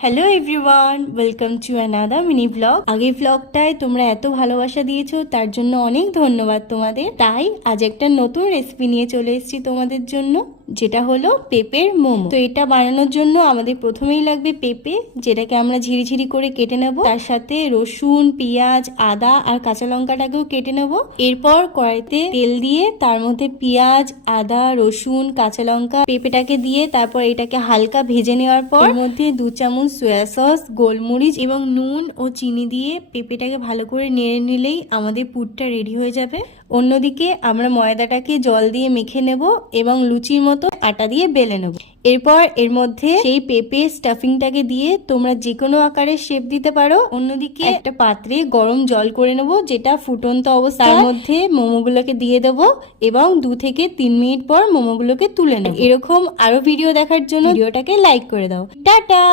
Hello everyone, welcome to another mini blog. আগের ব্লগটায় তোমরা এত ভালোবাসা দিয়েছো, তার জন্য অনেক ধন্যবাদ তোমাদের। তাই আজ একটা নতুন রেসিপি নিয়ে চলে এসেছি তোমাদের জন্য, যেটা হলো পেঁপের মোমো। তো এটা বানানোর জন্য আমাদের প্রথমেই লাগবে পেঁপে, যেটাকে আমরা ঝিরিঝিরি করে কেটে নেব। তার সাথে রসুন, পেঁয়াজ, আদা আর কাঁচা লঙ্কাটাকেও কেটে নেব। এরপর কড়াইতে তেল দিয়ে তার মধ্যে পেঁয়াজ, আদা, রসুন, কাঁচা লঙ্কা, পেঁপেটাকে দিয়ে তারপর এটাকে হালকা ভেজে নেওয়ার পর এর মধ্যে 2 চামচ সয়া সস, গোলমরিচ এবং নুন ও চিনি দিয়ে পেঁপেটাকে ভালো করে নেড়ে নিলেই আমাদের পুরটা রেডি হয়ে যাবে। অন্যদিকে আমরা ময়দাটাকে জল দিয়ে মেখে নেব এবং লুচির মতো আটা দিয়ে বেলে নেব। এরপর এর মধ্যে সেই পেঁপে স্টাফিংটাকে দিয়ে তোমরা যে কোনো আকারের শেপ দিতে পারো। অন্যদিকে একটা পাত্রে গরম জল করে নেব, যেটা ফুটন্ত অবস্থায় তার মধ্যে মোমোগুলোকে দিয়ে দেবো এবং 2 থেকে 3 মিনিট পর মোমোগুলোকে তুলে নেব। এরকম আরো ভিডিও দেখার জন্য ভিডিওটাকে লাইক করে দাও। টাটা।